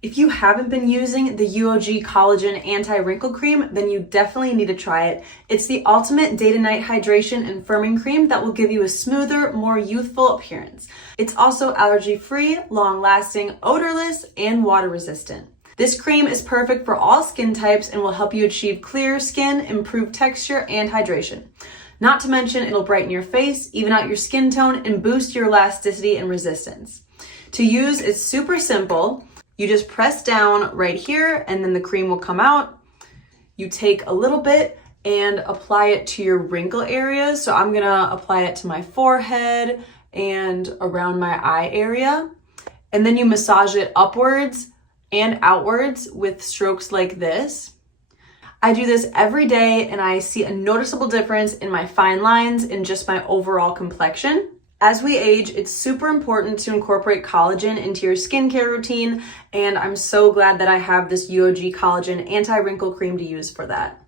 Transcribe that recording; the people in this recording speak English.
If you haven't been using the UOG Collagen Anti-Wrinkle Cream, then you definitely need to try it. It's the ultimate day-to-night hydration and firming cream that will give you a smoother, more youthful appearance. It's also allergy-free, long-lasting, odorless, and water-resistant. This cream is perfect for all skin types and will help you achieve clearer skin, improve texture, and hydration. Not to mention, it'll brighten your face, even out your skin tone, and boost your elasticity and resistance. To use, it's super simple. You just press down right here and then the cream will come out. You take a little bit and apply it to your wrinkle areas. So I'm gonna apply it to my forehead and around my eye area. And then you massage it upwards and outwards with strokes like this. I do this every day and I see a noticeable difference in my fine lines and just my overall complexion. As we age, it's super important to incorporate collagen into your skincare routine, and I'm so glad that I have this UOG Collagen Anti-Wrinkle Cream to use for that.